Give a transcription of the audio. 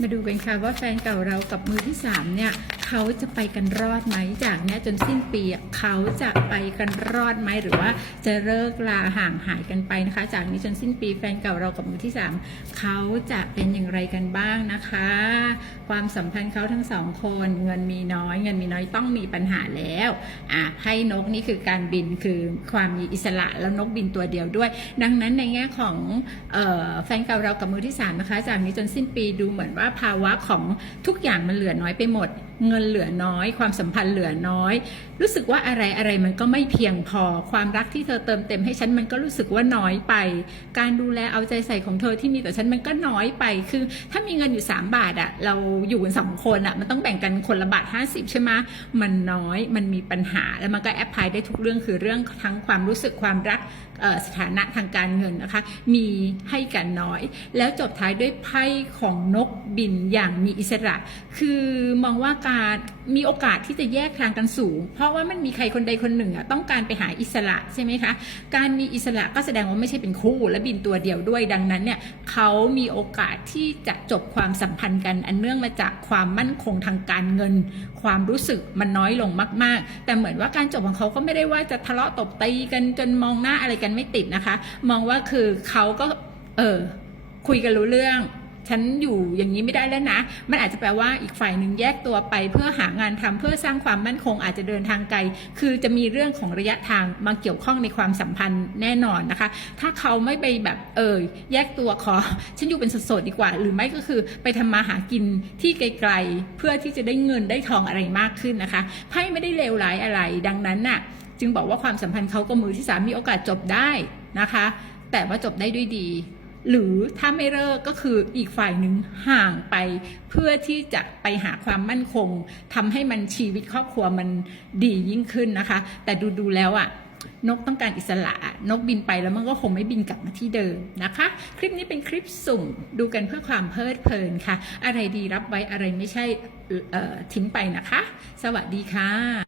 มาดูกันค่ะว่าแฟนเก่าเรากับมือที่สามเนี่ย เขาจะไปกันรอดไหมจากเนี้ยจนสิ้นปีเขาจะไปกันรอดไหมหรือว่าจะเลิกลาห่างหายกันไปนะคะ จากนี้จนสิ้นปีแฟนเก่าเรากับมือที่สามเขาจะเป็นอย่างไรกันบ้างนะคะ ความสัมพันธ์เขาทั้งสองคนเงินมีน้อย เงินมีน้อยต้องมีปัญหาแล้วอะให้นกนี่คือการบินคือความมีอิสระแล้วนกบินตัวเดียวด้วย ดังนั้นในแง่ของออแฟนเก่าเรากับมือที่สามนะคะ จากนี้จนสิ้นปีดูเหมือนว่าภาวะของทุกอย่างมันเหลือน้อยไปหมดเงินเหลือน้อย ความสัมพันธ์เหลือน้อย รู้สึกว่าอะไรอะไรมันก็ไม่เพียงพอ ความรักที่เธอเติมเต็มให้ฉันมันก็รู้สึกว่าน้อยไป การดูแลเอาใจใส่ของเธอที่มีต่อฉันมันก็น้อยไป คือ ถ้ามีเงินอยู่ 3 บาทอะเราอยู่กันสองคนอะมันต้องแบ่งกันคนละบาท 50 ใช่ไหมมันน้อยมันมีปัญหาแล้วมันก็แอพพลายได้ทุกเรื่องคือเรื่องทั้งความรู้สึกความรักสถานะทางการเงินนะคะมีให้กันน้อย แล้วจบท้ายด้วยไพ่ของนกบินอย่างมีอิสระ คือมองว่าการมีโอกาสที่จะแยกทางกันสูง เพราะว่ามันมีใครคนใดคนหนึ่งอะต้องการไปหาอิสระใช่ไหมคะ การมีอิสระก็แสดงว่าไม่ใช่เป็นคู่และบินตัวเดียวด้วยดังนั้นเนี่ยเขามีโอกาสที่จะจบความสัมพันธ์กัน อันเนื่องมาจากความมั่นคงทางการเงิน ความรู้สึกมันน้อยลงมาก ๆ แต่เหมือนว่าการจบของเขาก็ไม่ได้ว่าจะทะเลาะตบตีกันจนมองหน้าอะไรกันไม่ติดนะคะ มองว่าคือเขาก็เออคุยกันรู้เรื่อง ฉันอยู่อย่างนี้ไม่ได้แล้วนะ มันอาจจะแปลว่าอีกฝ่ายหนึ่งแยกตัวไป เพื่อหางานทำเพื่อสร้างความมั่นคงอาจจะเดินทางไกล คือจะมีเรื่องของระยะทางมาเกี่ยวข้องในความสัมพันธ์แน่นอนนะคะ ถ้าเขาไม่ไปแบบเออแยกตัวขอ ฉันอยู่เป็นสดๆดีกว่า หรือไม่ก็คือไปทำมาหากินที่ไกลๆ เพื่อที่จะได้เงินได้ทองอะไรมากขึ้นนะคะไพ่ไม่ได้เลวร้ายอะไร ดังนั้นน่ะจึงบอกว่าความสัมพันธ์เขากับมือที่สามมีโอกาสจบได้นะคะ แต่ว่าจบได้ด้วยดี หรือถ้าไม่เลิกก็คืออีกฝ่ายหนึ่งห่างไป เพื่อที่จะไปหาความมั่นคงทำให้มันชีวิตครอบครัวมันดียิ่งขึ้นนะคะ แต่ดูดูแล้วอะนกต้องการอิสระ นกบินไปแล้วมันก็คงไม่บินกลับมาที่เดิมนะคะ คลิปนี้เป็นคลิปสุ่มดูกันเพื่อความเพลิดเพลินค่ะ อะไรดีรับไว้อะไรไม่ใช่ทิ้งไปนะคะ สวัสดีค่ะ